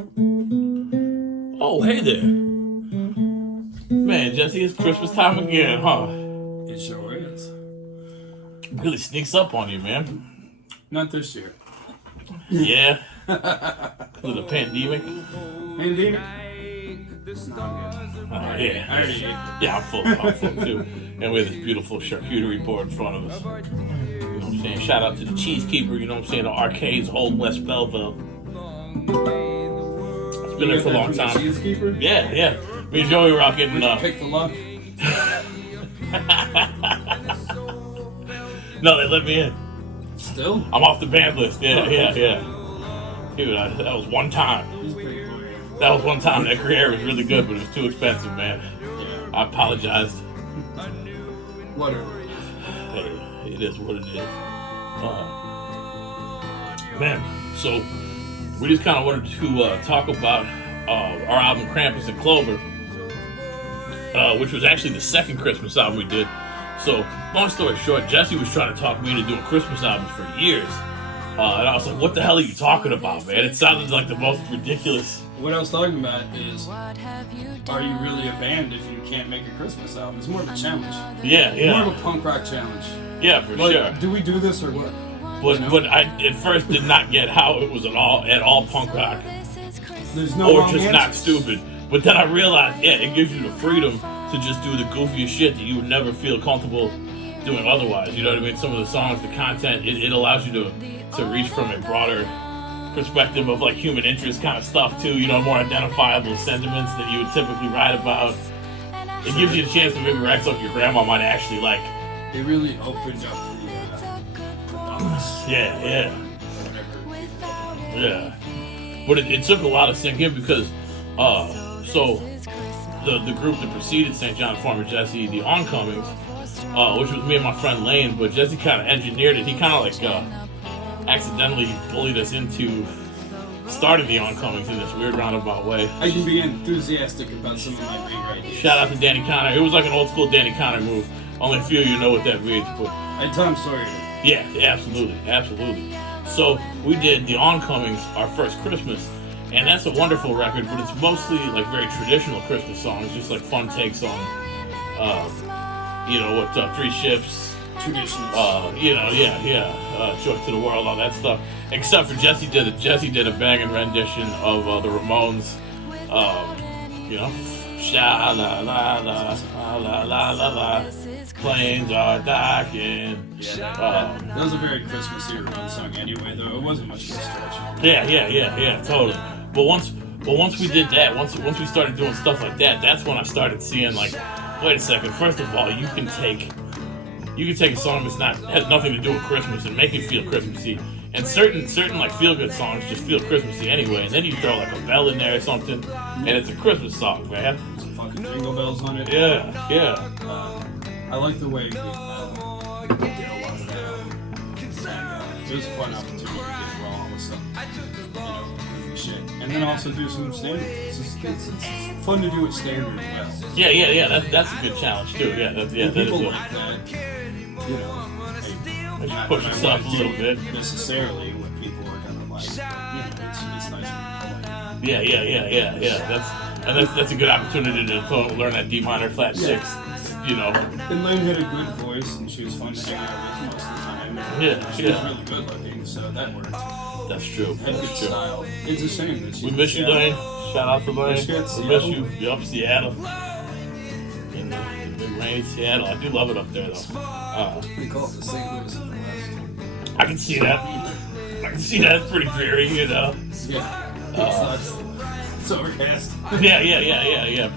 Oh, hey there. Man, Jesse, it's Christmas time again, huh? It sure is. Really sneaks up on you, man. Not this year. Yeah. With the pandemic. Pandemic? Oh, yeah. Yeah, I'm full too. And we have this beautiful charcuterie board in front of us. You know what I'm saying? Shout out to the Cheese Keeper, you know what I'm saying? The Arcades, Old West Belleville. It's been there for a long time. Cheese Keeper? Yeah. Me and Joey were out getting... Pick the luck? No, they let me in. Still? I'm off the band list. Yeah. Dude, that was one time. That was one time. That career was really good, but it was too expensive, man. I apologized. Whatever. Hey, it is what it is. Man, so we just kind of wanted to talk about our album Krampus and Clover, which was actually the second Christmas album we did. So, long story short, Jesse was trying to talk me into doing Christmas albums for years. And I was like, what the hell are you talking about, man? It sounded like the most ridiculous. What I was talking about is, are you really a band if you can't make a Christmas album? It's more of a challenge. Yeah. More of a punk rock challenge. Yeah, for sure. Do we do this or what? But I at first did not get how it was at all punk rock. There's no or just not stupid. But then I realized, it gives you the freedom to just do the goofiest shit that you would never feel comfortable doing otherwise. You know what I mean? Some of the songs, the content, it allows you to reach from a broader perspective of like human interest kind of stuff too. You know, more identifiable sentiments that you would typically write about. It gives you a chance to maybe write something your grandma might actually like. It really opened up Yeah. But it took a lot of sink in because so the group that preceded St. John Farmer Jesse, the Oncomings, which was me and my friend Lane, but Jesse kind of engineered it. He kind of like accidentally bullied us into starting the Oncomings in this weird roundabout way. I can be enthusiastic about some of my rewrites. Shout out to Danny Connor. It was like an old school Danny Connor move. Only a few of you know what that means, but I Tom Sawyer. Yeah, absolutely. So we did the Oncomings, our first Christmas, and that's a wonderful record, but it's mostly like very traditional Christmas songs, just like fun takes on, Three Ships, traditions. Joy to the World, all that stuff. Except for Jesse did a banging rendition of the Ramones, sha la la la la la la la. Planes are darkened. That was a very Christmassy Ramones song anyway, though it wasn't much of a stretch. Yeah, totally. But once we did that, once we started doing stuff like that, that's when I started seeing like, wait a second. First of all, you can take a song that's has nothing to do with Christmas and make it feel Christmassy. And certain like feel good songs just feel Christmassy anyway. And then you throw like a bell in there or something, and it's a Christmas song, man. Some fucking jingle bells on it. Yeah. I like the way we did a lot of that. And, it was a fun opportunity to get raw with some, goofy shit. And then also do some standards. It's fun to do it standard well. Yeah. That's a good challenge too. That people is like that. Push yourself a little bit. Necessarily when people are gonna like, it's nice when people like. Yeah. That's a good opportunity to learn that D minor flat 6. And Lane had a good voice, and she was fun to hang out with most of the time. She was really good looking, so that worked. That's true. Had good style. It's a shame that she. We miss you, Lane. Shout out to Lane. We miss you. Yup, Seattle. In the big rainy Seattle. I do love it up there, though. We call it the St. Louis of the West. I can see that. It's pretty dreary, Yeah. It's overcast. Yeah.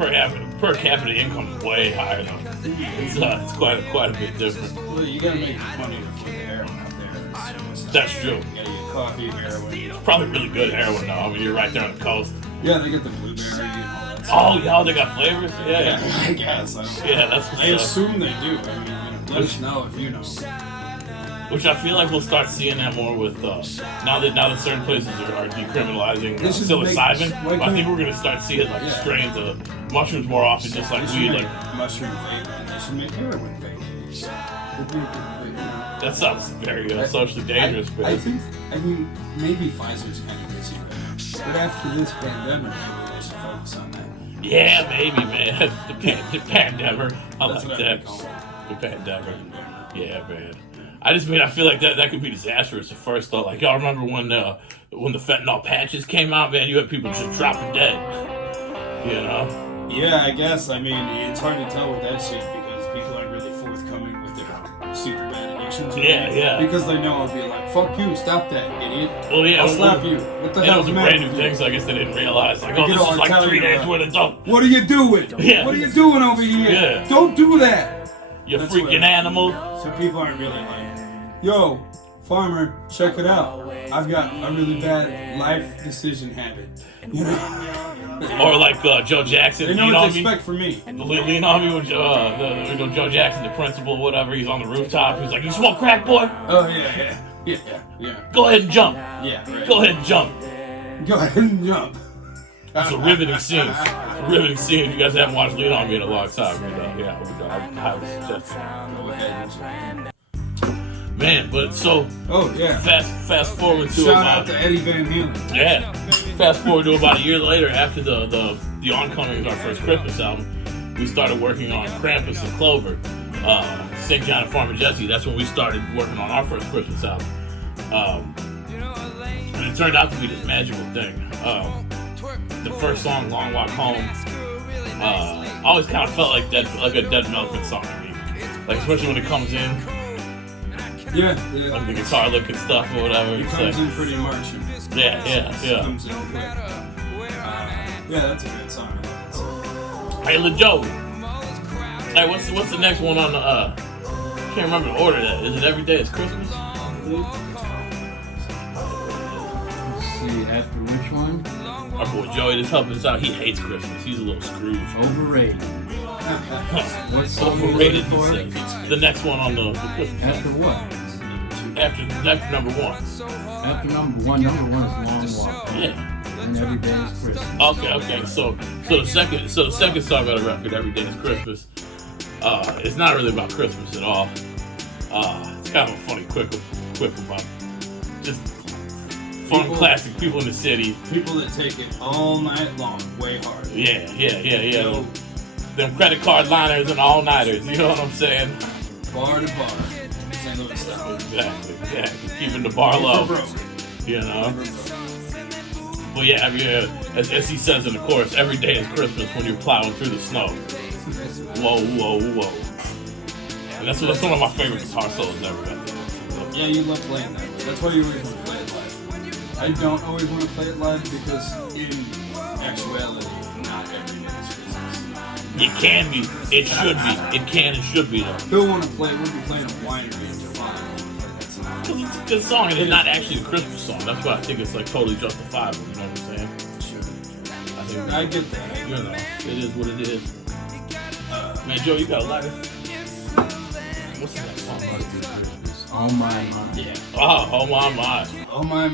Per capita income is way higher though. It's quite a bit different. Well, you gotta make money to afford the heroin out there. So that's true. You gotta get coffee, heroin. It's probably really good heroin though. I mean, you're right there on the coast. Yeah, they get the blueberry and all that stuff. They got flavors. Yeah. I guess. That's what's I assume they do. I mean, let us know if you know. Which I feel like we'll start seeing that more with now that certain places are decriminalizing psilocybin. I think we're gonna start seeing like strains of mushrooms more often, just like weed. Like mushroom vape, and they should make heroin vape. That sounds very socially dangerous. I think maybe Pfizer's kind of busy right But after this pandemic, maybe they should focus on that. Yeah, maybe, man. The pandemic. I That's like what that. I call it. The pandemic. Yeah, man. I feel like that could be disastrous at first, though. Like, y'all remember when the fentanyl patches came out, man? You had people just dropping dead. You know? Yeah, I guess. I mean, it's hard to tell with that shit because people aren't really forthcoming with their super bad addictions. Yeah, yeah. Because they know I'll be like, fuck you, stop that, idiot. Well, yeah. I'll slap you. What the And it hell was a brand new thing, so I guess they didn't realize. Like, oh, this is like 3 days worth of dope. What are you doing? Yeah. What are you doing over here? Yeah. Don't do that. You That's freaking animal. So people aren't really like, yo, farmer, check it out. I've got a really bad life decision habit. You know? Or like Joe Jackson. They know Lean what on to me. expect from me. Lean on me with Joe Jackson, the principal, or whatever. He's on the rooftop. He's like, "You smoke crack, boy? Oh yeah. Go ahead and jump. Yeah, right. Go ahead and jump." Go ahead and jump. It's a riveting scene. If you guys haven't watched Lean on Me in a long time, I highly suggest it. Go ahead and jump. Man, but so Oh yeah. fast forward to Shout out to Eddie Van Halen. yeah. Fast forward to about a year later, after the oncoming of our first Christmas album, we started working on Krampus and Clover, St. John and Farmer Jesse. That's when we started working on our first Christmas album, and it turned out to be this magical thing. The first song, "Long Walk Home," always kind of felt like a Dead Milkmen song to me. Like, especially when it comes in. Yeah. Like the guitar lick and stuff or whatever. It It's comes like, in pretty martial. yeah. Comes in quick. Yeah, that's a good song. Hey, Lil Joe. Hey, what's the next one on the? Can't remember the order. That is it. Every Day is Christmas. Let's see, after which one? Our boy Joey just helping us out. He hates Christmas. He's a little Scrooge. Overrated. What song Overrated. are you He looking says. The next one on the Christmas. After what? After number one. After number one is Long Walk. Yeah. And Every Day is Christmas. Okay. So the second song on the record, "Every Day is Christmas," it's not really about Christmas at all. It's kind of a funny quip about just fun classic people in the city. People that take it all night long, way hard. Yeah. Yo, Them credit card liners and all-nighters, you know what I'm saying? bar to bar. St. Louis style. Exactly. Keeping the bar low, Broke. you know? But yeah, as he says in the chorus, every day is Christmas when you're plowing through the snow. Whoa. And that's one of my favorite guitar solos ever. Yeah, you love playing that way. That's why you always want to play it live. I don't always want to play it live because in actuality, not every day is Christmas. It can be. It should be. It can and should be, though. He'll want to play, we'll be playing a winery in July. That's not It's a good song, and it's not actually a Christmas song. That's why I think it's like totally justifiable, you know what I'm saying? I think, I get that. you know, it is what it is. Man, Joe, you got a lighter? What's the next song? Christmas. On My Mind. Yeah. Oh my. Oh my.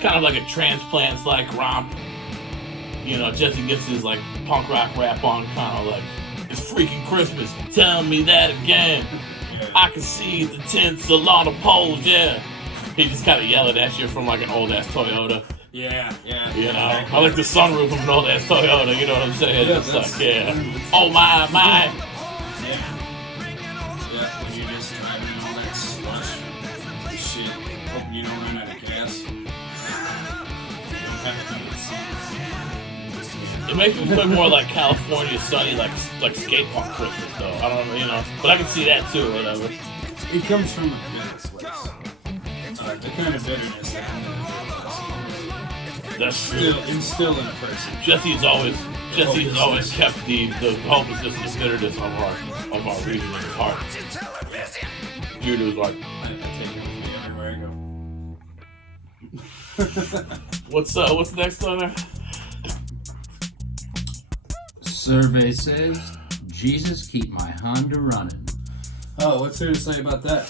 Kind of like a transplants like romp. You know, Jesse gets his like punk rock rap on, kind of like, "It's freaking Christmas, tell me that again. I can see the tinsel on the poles, yeah." He just kind of yell at that shit from like an old ass Toyota. Yeah. You know, I like the sunroof of an old ass Toyota, you know what I'm saying? Yeah, It's like, yeah. Oh my. Yeah, when you're just driving in all that slush and shit, hoping you don't run out of gas. You don't have to do it. It makes me feel more like California sunny, like skate park Christmas though. I don't know, you know, but I can see that too, or whatever. It comes from a bitter place. The kind of bitterness that That's true. instill in a person. Jesse's always kept the hopelessness and the bitterness of our region in his heart. Judah was like, I take it with me everywhere I go. what's next on there? Survey says, Jesus keep my Honda running. Oh, what's there to say about that?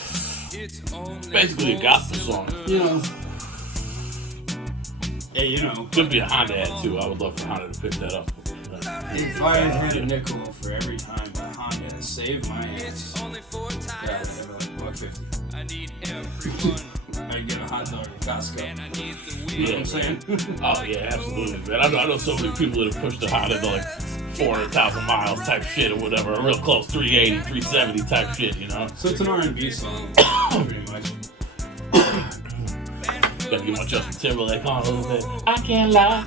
Basically a gospel song. You know. Hey, you know. Could be a Honda ad too. I would love for Honda to pick that up. If I had a nickel for every time a Honda has saved my ass, yeah, I'd have like $1.50. I'd get a hot dog at Costco. You know what I'm saying? Oh yeah, absolutely, man. I know so many people that have pushed the hot into like 400,000 miles type shit or whatever, or real close 380, 370 type shit, you know. So it's an R&B song, pretty much. Gotta get my Justin Timberlake on a little bit. I can't lie,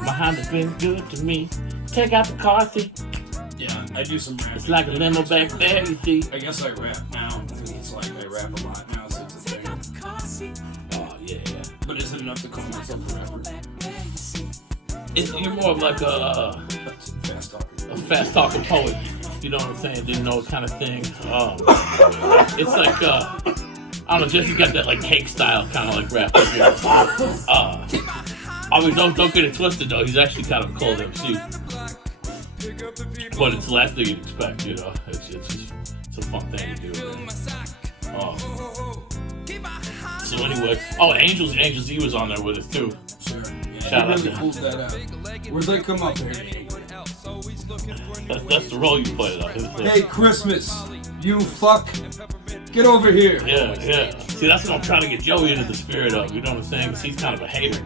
my Honda's been good to me. Take out the car seat. Yeah, I do some rap. It's like a limo back there, you see. I guess I rap now. It's like I rap a lot now, so it's a thing. Oh yeah. But is it enough to call myself a rapper? You're more of like a fast talking poet. You know what I'm saying? Didn't know what kind of thing. It's like I don't know. Jesse's got that like cake style kind of like rap. I mean, don't get it twisted though. He's actually kind of a cold MC. But it's the last thing you'd expect, you know. It's a fun thing to do. So anyway, Angels E was on there with us too. Sure. Yeah, Shout out really to pulled that out. Where's that come up here? That's the role you played though. Hey, Christmas, you fuck, get over here. Yeah. See, that's what I'm trying to get Joey into the spirit of. You know what I'm saying? Because he's kind of a hater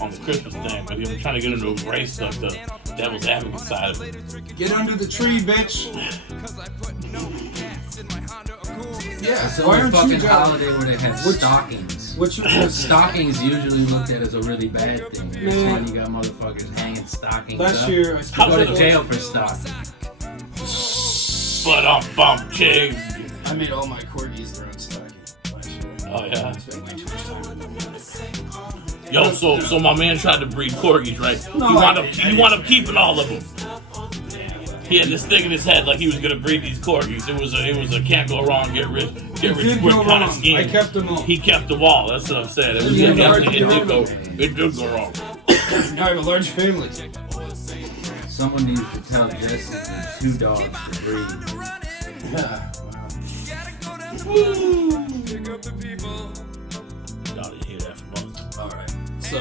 on the Christmas thing, but I'm trying to get him to embrace like the devil's advocate side of it. Get under the tree, bitch. Yeah, It's the why only aren't you fucking holiday where they have stockings. What's your Stockings usually looked at as a really bad thing. It's Man. when you got motherfuckers hanging stockings Last up. year, I Go to jail for stocking. But bump ching. I made all my corgis their own stocking last year. Oh yeah. I spent way too much time with them. Yo, so my man tried to breed corgis, right? No, he wound up keeping all of them. He had this thing in his head like he was gonna breed these corgis. It was a can't go wrong, get rich quick kind of scheme. I kept them all. He kept them all. That's what I'm saying. It did go wrong. Now I have a large family. Someone needs to tell Jesse and 2 dogs to breed. Yeah. Y'all didn't hear that from us. All right. So,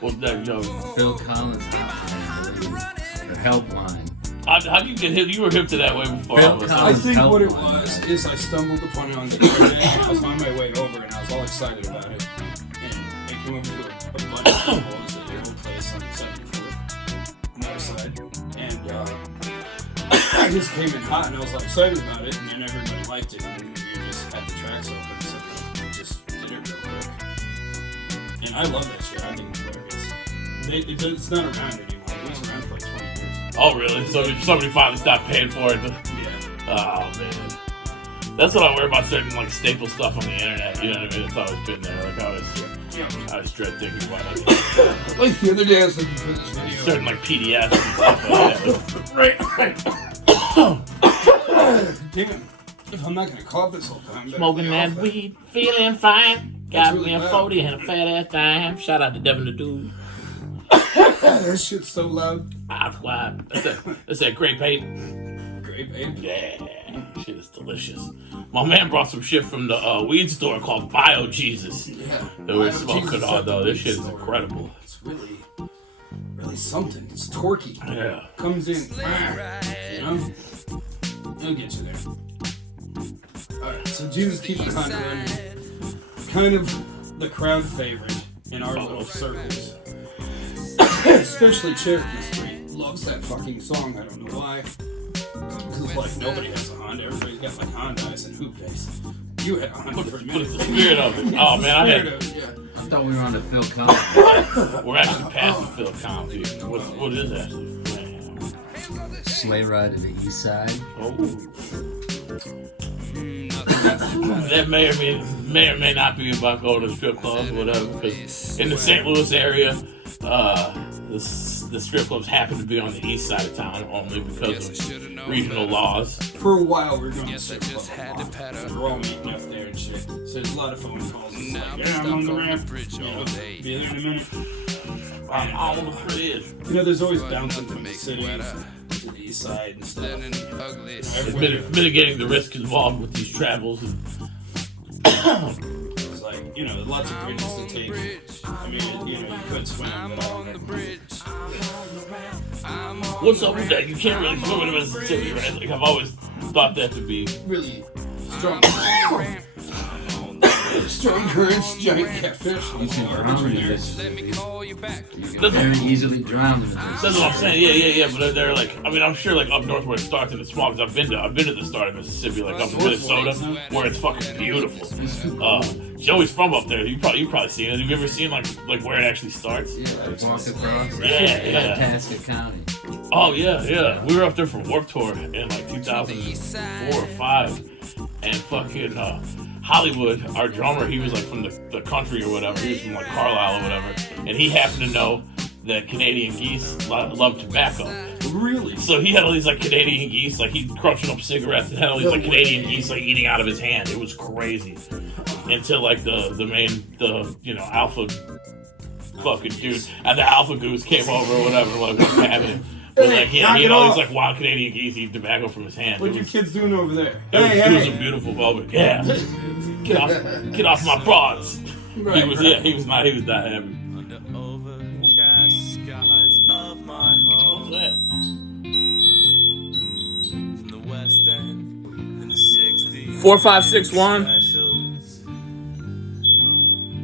What's that, yo? Phil Collins hotline, the helpline. How do you get hip? You were hip to that way before. Phil all of us. Collins. I think what it was is I stumbled upon it on the internet. And I was on my way over and I was all excited about it. And I came over to a bunch of people. It was at your old place on 74th, north side. And I just came in hot and I was all excited about it. And then everybody liked it. And we just had the tracks open. So we just did it real quick. And I love that shit. I think it's hilarious. It's not around anymore. It was around for like 20 years. Oh, really? So somebody finally stopped paying for it. Yeah. Oh, man. That's what I wear about certain like staple stuff on the internet. You know what I mean? It's always been there. Like I always dread thinking about it. Like the other day I was looking for this video. Certain like PDFs and stuff like that. Right. Damn. If I'm not gonna cough this whole time. Smoking that weed, feeling fine. Got really me a loud. 40 and a fat ass dime. Shout out to Devin the Dude. That shit's so loud. That's why. That's that grape ape. Grape ape. Yeah, shit is delicious. My man brought some shit from the weed store called Bio Jesus. Yeah. That we're Bio smoking Jesus on at the though. This weed shit is store. incredible. It's really something. It's torquey. Yeah. Comes in. You know? It'll get you there. Alright, so Jesus Keep the Con running. Kind of the crowd favorite in our little circles. Especially Cherokee Street loves that fucking song. I don't know why. Because like nobody has a Honda. Everybody's got like Hondas and Hoopes. You had a Honda for a But minute. it's the spirit of it. Oh man, I had. Yeah. I thought we were on the Phil Collins. We're actually past the Phil Collins, dude. What is that? Sleigh ride to the east side. Oh. That may or may not be about going to strip clubs or whatever. Because in the St. Louis area, the strip clubs happen to be on the east side of town only because of regional laws. For a while, we were going to strip club. We're all meeting up there and shit. So there's a lot of phone calls. It's like, yeah, I'm on the ramp. You know, be there in a minute. I'm all over it is. You know, there's always bouncing from the cities to the east side and stuff. Mitigating the risk involved with these travels. And It's like, you know, lots of bridges to take. I mean, you know, you could swim, but I don't know. what's up with that? You can't really swim in the Mississippi, right? Like I've always thought that to be. Really strong. Strong currents, giant catfish. You can drown in this. That's Very easily drowned in this. That's what I'm saying. Yeah. But they're like, I mean, I'm sure like up north where it starts and it's small. Because I've been to the start of Mississippi, like up in Minnesota, where it's fucking beautiful. Joey's from up there. You probably seen it. Have you ever seen like where it actually starts? Yeah, like walk across. Yeah. Itasca County. Oh yeah. We were up there for Warped Tour in like 2004 or 5, and fucking Hollywood, our drummer, he was like from the country or whatever. He was from like Carlisle or whatever, and he happened to know that Canadian geese love tobacco. Really? So he had all these like Canadian geese, like he crunching up cigarettes and had all these like Canadian geese like eating out of his hand. It was crazy. Until like the alpha fucking dude and the alpha goose came over or whatever, like what's happening. But like he had all these like wild Canadian geese eating tobacco from his hand. What are your kids doing over there? It was a beautiful moment. Yeah. Get off my broads. Right, he was not happy. Under overcast skies of my home. What's that? From the West End in the 60s. 4561. Specials.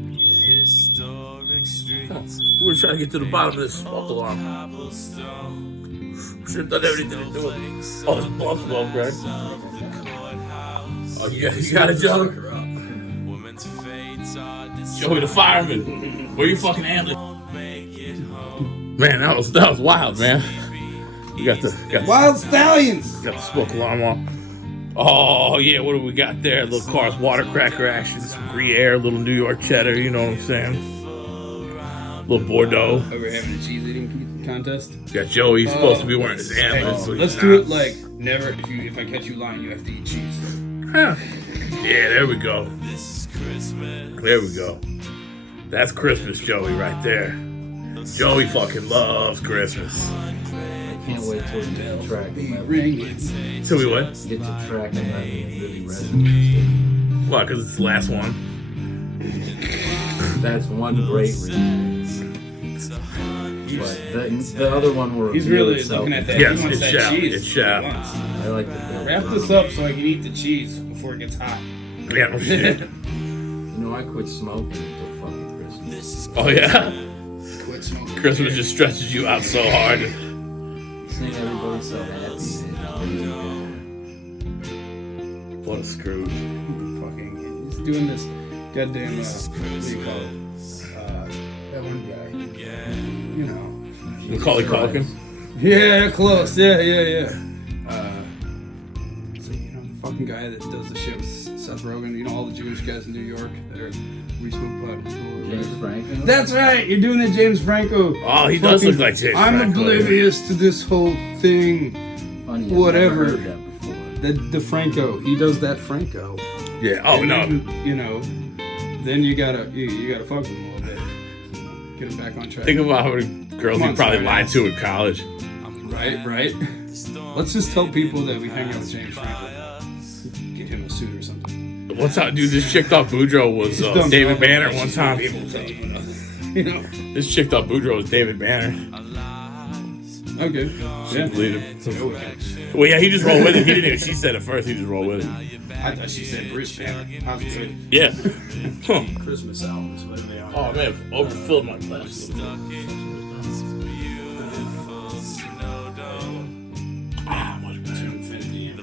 The historic streets. We're trying to get to the bottom of this smoke alarm. Cobblestone. Should have done everything to do it. Oh, it's blood smoke, Greg. Oh, you got it, Joe? Women's fates are Joey the fireman. Where you fucking ambulance? Man, that was wild, man. You got the Wild Stallions. got the smoke alarm on. Oh yeah, what do we got there? Little Cars water cracker action, some Gruyere, little New York cheddar. You know what I'm saying? Little Bordeaux. Over having a cheese eating contest. Got Joey supposed to be wearing his antlers. Hey, let's do it like never. If I catch you lying, you have to eat cheese. Huh. Yeah, there we go. There we go. That's Christmas, Joey, right there. Joey fucking loves Christmas. I can't wait till we get to track and Ring it. So we what? get to track and that really resonates. Why? Because it's the last one. That's one great reason. But the other one will He's reveal really itself. looking at that. Yes, he wants it's that shallow. cheese. It's shallow. He wants. I like the build. Wrap this up so I can eat the cheese before it gets hot. Yeah, no shit. You know, I quit smoking until fucking Christmas. Oh yeah. Quit smoking. Christmas just stretches you out so hard. Seeing everybody so happy. What a Scrooge. Fucking. He's doing this goddamn. What do you call it? That one guy. You know. Macaulay Culkin. Yeah, close. Yeah. So, you know, the fucking guy that does the shit with Seth Rogen, you know, all the Jewish guys in New York that are we smoke pot in school. James Franco? That's right. You're doing the James Franco. Oh, he does look like James I'm Franco. oblivious to this whole thing. Funny, I've Whatever. never heard that before. The Franco. He does that Franco. Yeah. Oh And no. then, you know, then you gotta fuck with him a little bit. Get him back on track. Think about how many girls Come you on, probably Simon. lied to in college. Right. Let's just tell people that we hang out with James Franco. Get him a suit or something. One time, dude, this chick thought Boudreaux was Don't David tell Banner. them. One time, People tell them what you know. this chick thought Boudreaux was David Banner. Okay. Yeah. Believe him. Well, yeah, he just rolled with it. He didn't even. She said it first. He just rolled with it. I thought she said Bruce Banner. I was good. Yeah. Huh. Christmas albums, whatever they are. Oh man, I've overfilled my glass. Ah, much better. Infinity and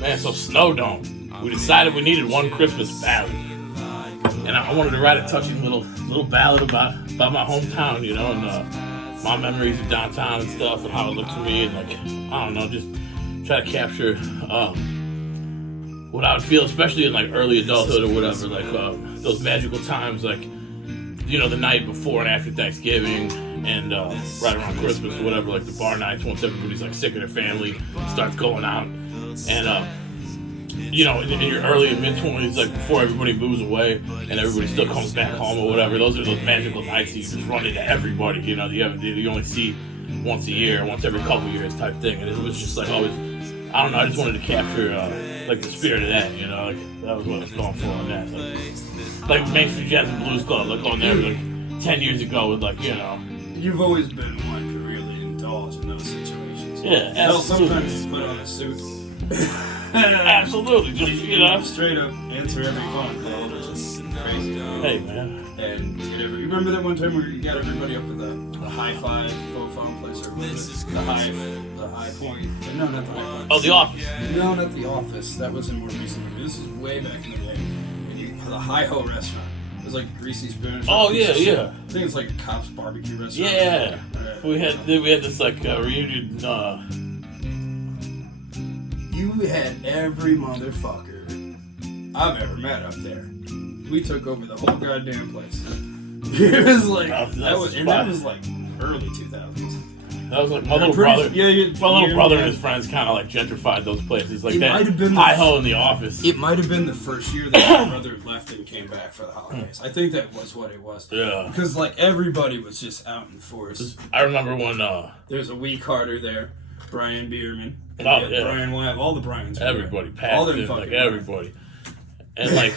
Man, so Snow Dome. We decided we needed one Christmas ballad, and I wanted to write a touching little ballad about my hometown, you know, and my memories of downtown and stuff, and how it looked to me, and like I don't know, just try to capture what I would feel, especially in like early adulthood or whatever, like those magical times, like you know, the night before and after Thanksgiving, and right around Christmas or whatever, like the bar nights once everybody's like sick of their family, starts going out, and you know, in your early and mid 20s, like before everybody moves away and everybody still comes back home or whatever, those are those magical nights that you just run into everybody, you know, you only see once a year, once every couple years type thing, and it was just like always, I don't know, I just wanted to capture like the spirit of that, you know, like that was what I was going for on that, like Main Street Jazz and Blues Club, like on there like 10 years ago with like, you know. You've always been one to really indulge in those situations. Yeah, They'll absolutely. sometimes put on a suit Absolutely, just you know, straight up answer every phone call, which is crazy. Hey man. And get you remember that one time where you got everybody up at the high-five phone place, or the high point? No, not the high point. Oh, the office. No, not the office. That was in more recent memory. This is way back in the day. And the Hi-Ho restaurant. It was like Greasy Spoon. Oh yeah. I think it's like a Cop's barbecue restaurant. Yeah. We had this like reunion. You had every motherfucker I've ever met up there. We took over the whole goddamn place. It was like that was like early 2000s. That was like my little brother. Yeah, my little brother and his friends kind of like gentrified those places. Like it that might have been Hi-Ho in the office. It might have been the first year that my brother left and came back for the holidays. I think that was what it was. Yeah. Because like everybody was just out in force. I remember when there's a wee Carter there, Brian Bierman, and Oh, yeah. Brian Webb, all the Bryans. everybody all passed them in, fucking like everybody, and like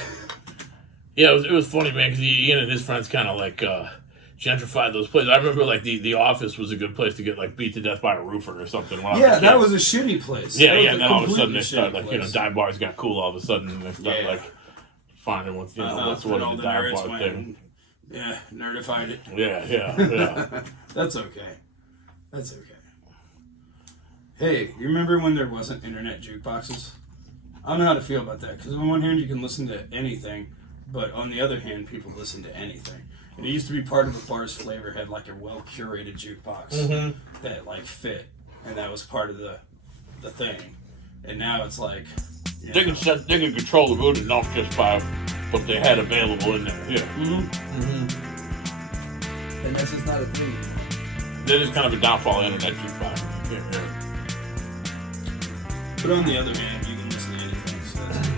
yeah, it was funny, man, because Ian and his friends kind of like gentrified those places. I remember like the office was a good place to get like beat to death by a roofer or something. When I was a kid. that was a shitty place. Yeah, That was and then all of a sudden they completely started shitty like place. dive bars got cool all of a sudden, and they started like finding what's what's and what all the the dive nerds bar went thing. and, yeah, nerdified it. Yeah. That's okay. That's okay. Hey, you remember when there wasn't internet jukeboxes? I don't know how to feel about that, because on one hand you can listen to anything, but on the other hand people listen to anything. And it used to be part of a bar's flavor had like a well-curated jukebox that like fit, and that was part of the thing. And now it's like... They can control the mood enough just by what they had available in there. Yeah. And this is not a thing. That is kind of a downfall of internet jukebox. Yeah. But on the other hand, you can listen to anything. So that's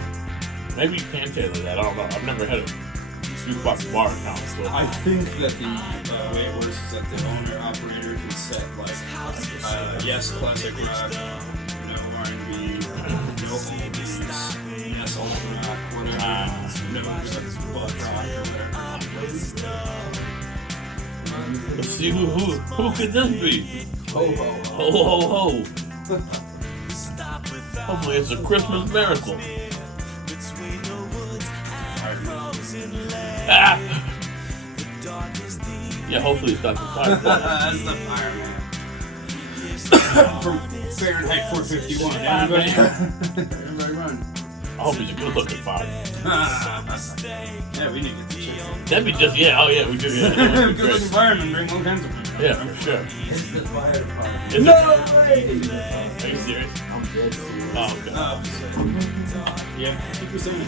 Maybe you can tailor that. I don't know. I've never had a jukebox bar account. So. I think that the way it works is that the owner operator can set like yes classic rock, no R&B, no oldies, yes old rock, whatever, no butt rock or whatever. Let's see who could this be? Ho ho. Ho ho ho. Hopefully it's a Christmas miracle. Ah! Yeah, hopefully it's not the fireman. That's the fireman. From Fahrenheit 451. Everybody run. I hope he's a good looking fireman. Yeah, we need to get the chick. That'd be just, yeah, oh yeah, we do. Yeah, that would be Good looking great. fireman, bring all kinds of them. Yeah, for sure. It's the fire department. Is No it? way! Are you serious? I'm dead serious. Oh, okay. Yeah, keep your saying it.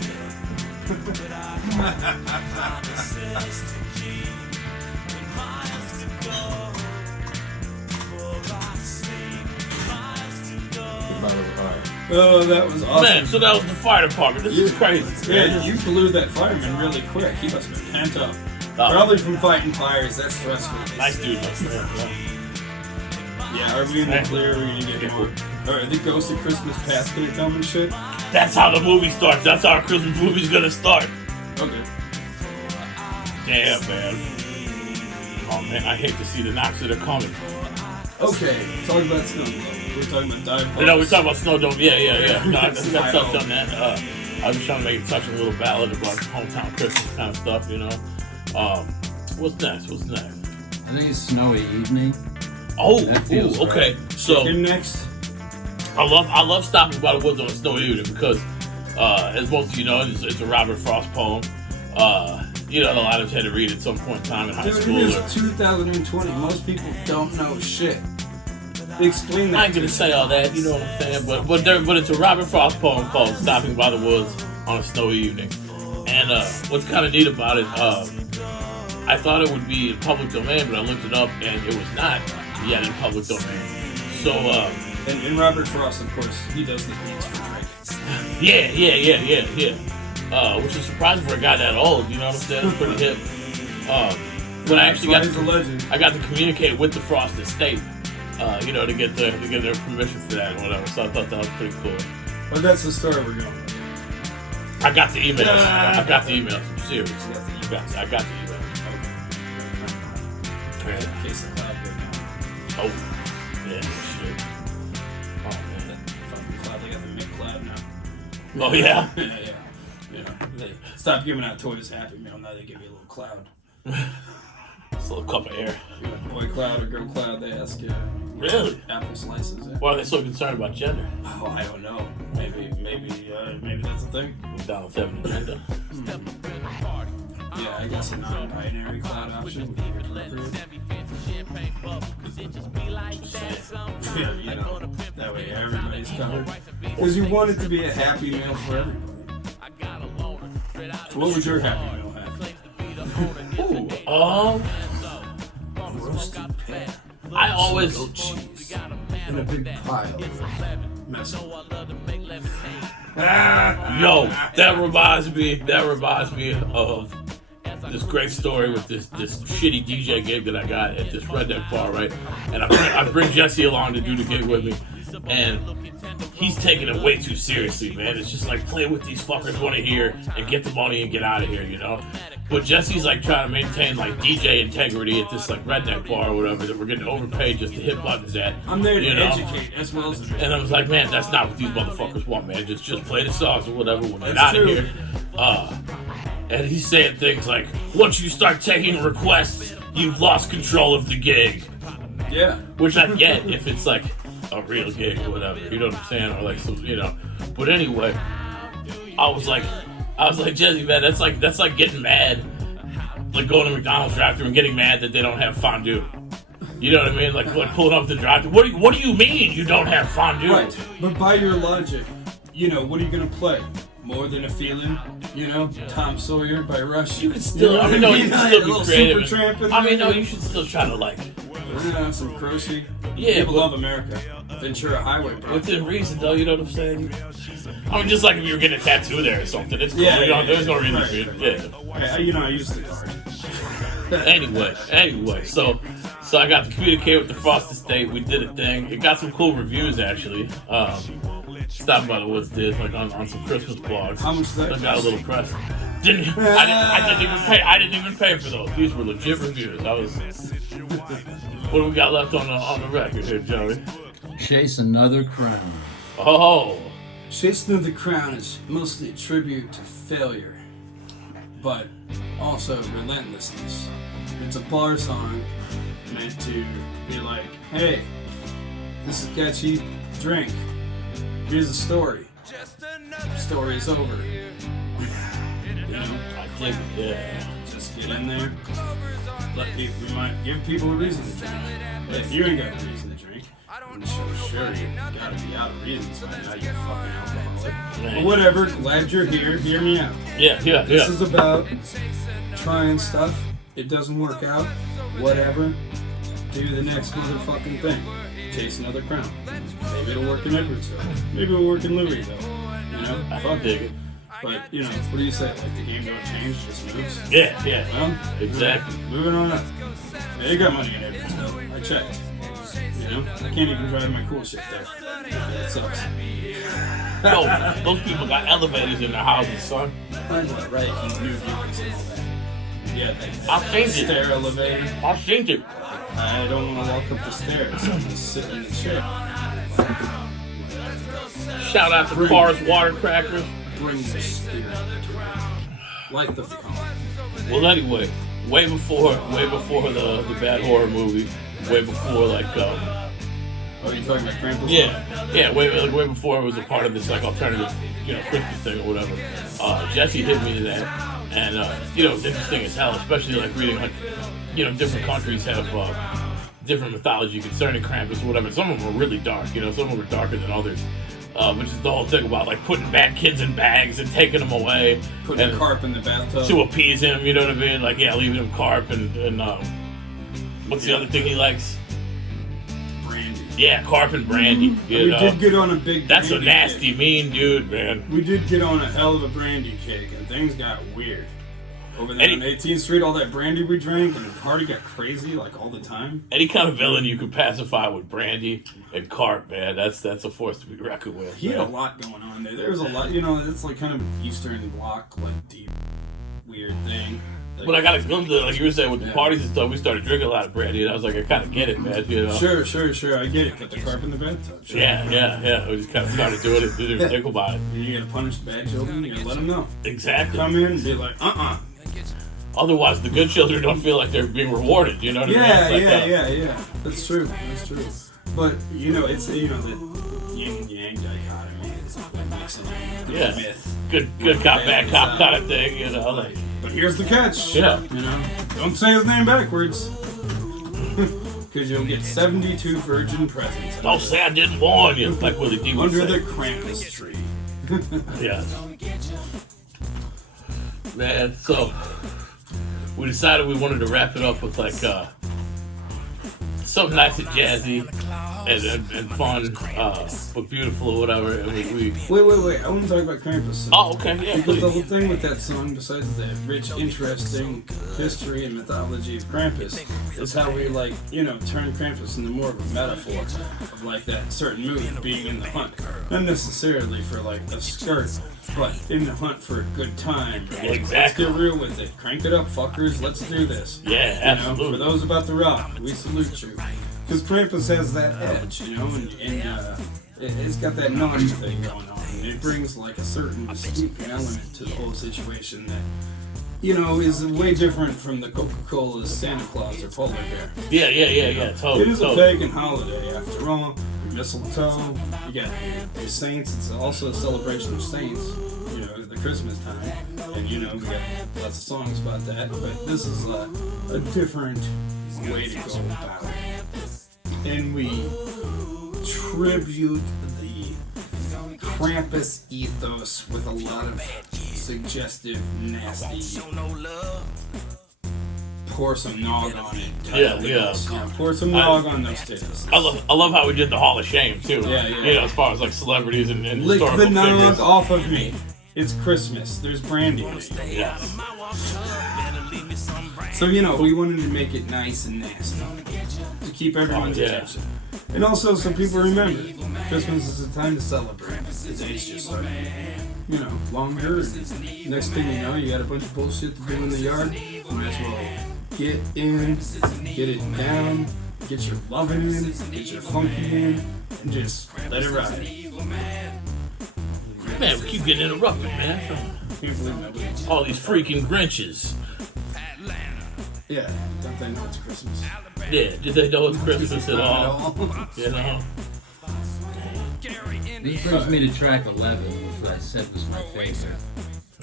Oh, that was awesome. Man, so that was the fire department. This is crazy. Yeah, you blew that fireman really quick. He must have been pent up. Oh. Probably from fighting fires. That's stressful. Nice dude, nice man. Yeah, are we in the clear? Are we gonna get more? Are the Ghost of Christmas Past gonna come and shit? That's how the movie starts. That's how our Christmas movie's gonna start. Okay. Damn, man. Oh man, I hate to see the knocks that are coming. Okay, talk about snow. We're talking about dive bars. You know, we're talking about Snow Dome. Yeah. No, I got Smile. touched on that. I was trying to make it touch a little ballad about hometown Christmas kind of stuff, you know. What's next? I think it's Snowy Evening. Oh, That feels ooh, okay. So Chicken next. I love Stopping by the Woods on a Snowy Evening because, as most of you know, it's a Robert Frost poem. You know, a lot of us had to read it at some point in time in high Dude, school. it Or, is 2020. Most people don't know shit. Explain that. I ain't gonna say all that, you know what I'm saying? But it's a Robert Frost poem called "Stopping by the Woods on a Snowy Evening." And what's kind of neat about it, I thought it would be in public domain, but I looked it up and it was not yet in public domain. So And Robert Frost, of course, he does the beats for Drake. yeah. Which is surprising for a guy that old, you know what I'm saying? It's pretty hip. But I actually That's why he's a legend. I got to communicate with the Frost estate, you know, to get their permission for that and whatever. So I thought that was pretty cool. But that's the story we're going with. I got the emails. Yeah. I got the emails. I'm serious. You got the I got the emails. Okay. Case of cloud right now. Oh, yeah, shit. Oh man. Fucking cloud, they got the Cloud now. Oh yeah. Yeah. They stopped giving out toys Happy Meal. Now they give you a little cloud. It's a little cup of air. You want boy cloud or girl cloud? They ask you. Really? Apple slices. Yeah. Why are they so concerned about gender? Oh, I don't know. Maybe that's the thing. McDonald's having an agenda. Yeah, I guess a non-binary cloud option would be appropriate. Yeah, you know, that way everybody's covered. Because you want it to be a happy meal for everybody. So what would your happy meal have? Ooh, Roasted pan. I always. Goat cheese. In a big pile. Mess up. Yo, that reminds me of this great story with this shitty DJ gig that I got at this redneck bar, right? And I bring Jesse along to do the gig with me, and he's taking it way too seriously, man. It's just like, play what these fuckers want to hear and get the money and get out of here, you know? But Jesse's like trying to maintain like DJ integrity at this like redneck bar or whatever that we're getting overpaid just to hit buttons at. I'm there to you know? educate as well as And I was like, man, that's not what these motherfuckers want, man. Just play the songs or whatever. We'll get That's out of true. here. And he's saying things like, once you start taking requests, you've lost control of the gig. Yeah. Which I get if it's like a real gig or whatever. You know what I'm saying? Or like some, you know. But anyway, I was like, Jesse, man, that's like getting mad, like going to McDonald's drive-thru and getting mad that they don't have fondue. You know what I mean? Like pulling up the drive-thru. What do you mean you don't have fondue? Right. But by your logic, you know, what are you gonna play? More Than a Feeling? You know, Tom Sawyer by Rush. You can still, You know I mean, no, what you mean? can still A be little creative. Supertramp in I mean, there. no, you should still try to like, You know, some Croce. Yeah, People but- love America. Ventura Highway, bro. within reason, though. You know what I'm saying? I mean, just like if you were getting a tattoo there or something, it's cool. Yeah, you know, yeah, there's no reason right, for it. right. Yeah. You know, I used the card. Anyway, so I got to communicate with the Frosted State. We did a thing. It got some cool reviews actually. Stop by the Woods did like on some Christmas blogs. How much did that I got a cost? little press. I didn't even pay for those. These were legit reviews. What do we got left on the record here, Joey? Chase another crown. Oh, Chasing of the Crown is mostly a tribute to failure, but also relentlessness. It's a bar song meant to be like, hey, this is catchy, drink. Here's a story. Story is over. You know, I dig it. Yeah. just get in there. We might give people a reason to drink. If you ain't got a reason to drink, I'm sure you gotta be out of reasons by now, you fucking alcoholic. But whatever, glad you're here. Hear me out. Yeah. This is about trying stuff. It doesn't work out. Whatever. Do the next motherfucking thing. Chase another crown. Maybe it'll work in Edwardsville. Maybe it'll work in Louisville. You know? I Fuck dig it. it. But, you know, what do you say? Like, the game don't change, it just moves? Yeah. Well, Exactly. Moving on up. Yeah, you got money in Edwardsville. I checked. You know? I can't even drive my cool shit there. That sucks. Yo, those people got elevators in their houses, son. I know, right? You new views and all that. Yeah, I've seen it. stair elevator. I've seen it. I don't want to walk up the stairs. I'm just sitting in the chair. Shout out to Cars Water Crackers. Bring the spirit to it. Like the phone. Well, anyway, way before the bad horror movie, way before like Oh, you talking about Krampus? way before it was a part of this like alternative, you know, Christmas thing or whatever. Jesse hit me to that, and you know, it's interesting as hell, especially like reading like, you know, different countries have different mythology concerning Krampus or whatever. Some of them are really dark, you know, some of them are darker than others. Which is the whole thing about like putting bad kids in bags and taking them away, Putting and a carp in the bathtub. to appease him, you know what I mean? Like, yeah, leaving him carp and what's the other thing he likes? Brandy. Yeah, carp and brandy. You We know? did get on a big That's a brandy nasty, kick. mean dude, man. We did get on a hell of a brandy kick, and things got weird. Over there Any- on 18th Street, all that brandy we drank, and the party got crazy like all the time. Any kind of villain you could pacify with brandy and carp, man, that's a force to be reckoned with. He had a man. lot going on there. There was a lot, you know, it's like kind of Eastern Bloc, like deep, weird thing But I got a glimpse of it, like you were saying, with the Yeah. parties and stuff. We started drinking a lot of brandy, and I was like, I kind of get it, man. You know? Sure, I get it. Put the carp in the bathtub. Sure. Yeah. We just kind of started doing it, didn't even think about it. You gotta punish the bad children. You gotta let them know. Exactly. Come in and be like, Otherwise, the good children don't feel like they're being rewarded. You know what I mean? It's like, Yeah. That's true. But you know, it's the yin and yang dichotomy. It's mixing the Yeah. myth. Good cop, bad cop kind of thing. You know, like. But here's the catch. Yeah. You know, don't say his name backwards. Because you'll get 72 virgin presents. Don't say I didn't warn you, like Willie D would Under say. the Krampus tree. Yeah. Man, so we decided we wanted to wrap it up with like something nice and jazzy and fun, but beautiful or whatever. And we Wait. I want to talk about Krampus. Oh, okay, yeah, Because please. the whole thing with that song, besides the rich, interesting history and mythology of Krampus, is how we, like, you know, turn Krampus into more of a metaphor of, like, that certain mood being in the hunt. Not necessarily for, like, a skirt, but in the hunt for a good time. Like, Exactly. Let's get real with it. Crank it up, fuckers. Let's do this. Yeah, You know, absolutely. for those about the rock, we salute you. Because Krampus has that edge, you know, and it's got that naughty thing going on. And it brings like a certain mystique element to the whole situation that, you know, is way different from the Coca-Cola's Santa Claus or Polar Bear. Yeah, totally. It is a totally. pagan holiday, after all. Your mistletoe, you got your saints. It's also a celebration of saints, you know, at the Christmas time. And, you know, we got lots of songs about that. But this is a different way to go about it. And we tribute the Krampus ethos with a lot of suggestive, nasty, pour some nog on it. Yeah. Pour some nog on those titties. I love how we did the Hall of Shame too. Yeah. You know, as far as like celebrities and Lick historical the nog figures. off of me. It's Christmas. There's brandy in it. Yes. So, you know, we wanted to make it nice and nasty to keep everyone's attention. And also, so people remember, Christmas is a time to celebrate. The days just are, you know, longer. Next thing you know, you got a bunch of bullshit to do in the yard. You might as well get in, get it down, get your loving in, get your funky in, and just let it ride. Man, we keep getting interrupted, man. Can't believe nobody. All these freaking Grinches. Yeah, don't they know it's Christmas? Yeah, did they know it's Christmas at all? You know? This brings me to track 11, which I said was my favorite.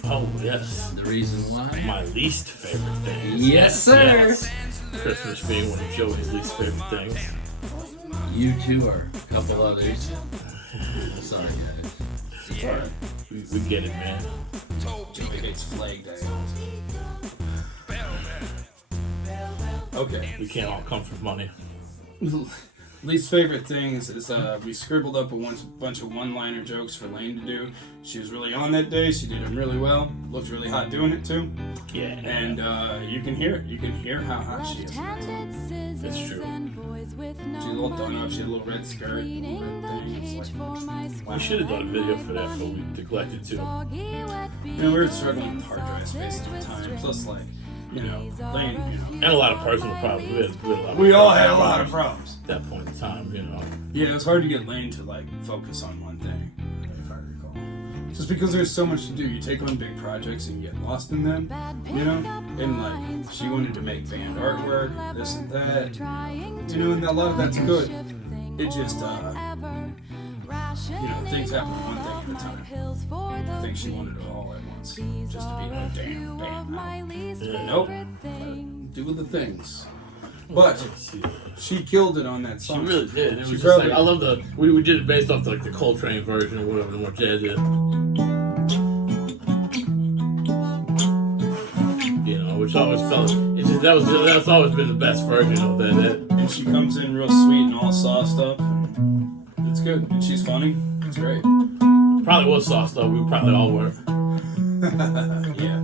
Oh, yes. The reason why? My least favorite thing. Yes, sir. Yes. Christmas being one of Joey's least favorite things. You two are a couple others. Sorry, guys. It's alright. We get it, man. Joey hates Flag Day. Okay. We can't all come from money. Least favorite things is we scribbled up a bunch of one-liner jokes for Lane to do. She was really on that day. She did them really well. Looked really hot doing it too. Yeah. And you can hear it. You can hear how hot she is. That's true. She's a little done up. She had a little red skirt, a little red thing. It's like, We should have done a video for that, but we neglected to. you know, we were struggling with hard drive space at the time. Plus, like, you know, Lane, you know. And a lot of personal problems. We all had a lot of problems. at that point in time, you know. Yeah, it was hard to get Lane to, like, focus on one thing, if I recall. Just because there's so much to do. You take on big projects and you get lost in them, you know? And, like, she wanted to make band artwork, this and that. You know, and a lot of that's good. It just, you know, things happen one thing at a time. I think she wanted it all at once. Just to be a damn band now. Nope. Do the things. But she killed it on that She song. really did. It was She just probably- like, I love the, we did it based off like the Coltrane version or whatever, the more jazzy. You know, which I always felt, it's just, that's always been the best version of that. And she comes in real sweet and all sauced up. It's good. And she's funny. It's great. Probably was sauced up, we probably all were. Yeah.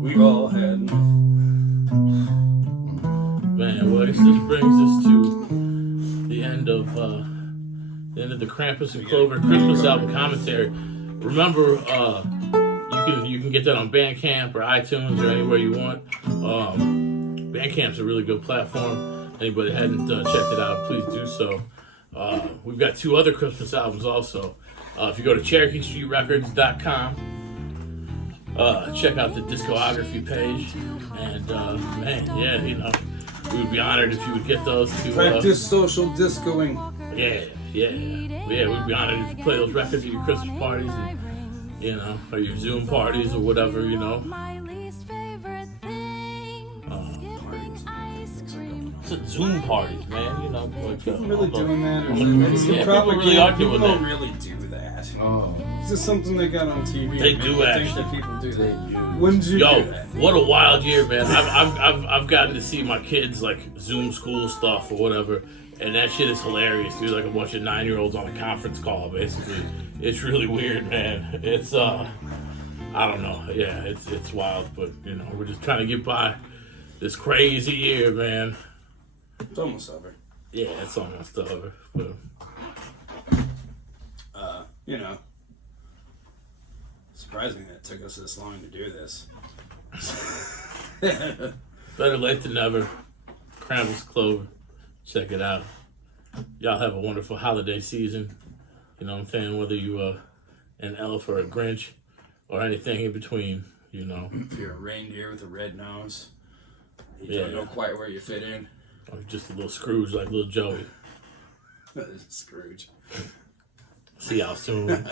We've all had enough. Man, well, I guess this brings us to the end of the Krampus and Clover Christmas album commentary. Remember, you you can get that on Bandcamp or iTunes or anywhere you want. Bandcamp's a really good platform. Anybody hadn't checked it out, please do so. We've got 2 other Christmas albums also. If you go to CherokeeStreetRecords.com, check out the discography page, and man, yeah, you know, we would be honored if you would get those. Practice social discoing. Yeah, we'd be honored if you play those records at your Christmas parties, and you know, or your Zoom parties or whatever, you know. Zoom parties, man. You know, like Really doing that, or yeah, people really are doing people that. don't really do that. Oh. It's just something they got on TV. They do I think actually. that people do that. Wouldn't you Yo, do that? what a wild year, man! I've gotten to see my kids like Zoom school stuff or whatever, and that shit is hilarious. Dude, like a bunch of 9-year-olds on a conference call, basically. It's really weird, man. It's I don't know. Yeah, it's wild, but you know, we're just trying to get by this crazy year, man. It's almost over. Yeah, it's almost over. But You know, surprising that it took us this long to do this. better late than never. Krampus, Clover, check it out. Y'all have a wonderful holiday season. You know what I'm saying? Whether you an elf or a Grinch or anything in between, you know. If you're a reindeer with a red nose, you don't know quite where you fit in. Or just a little Scrooge like little Joey. Scrooge. See y'all soon.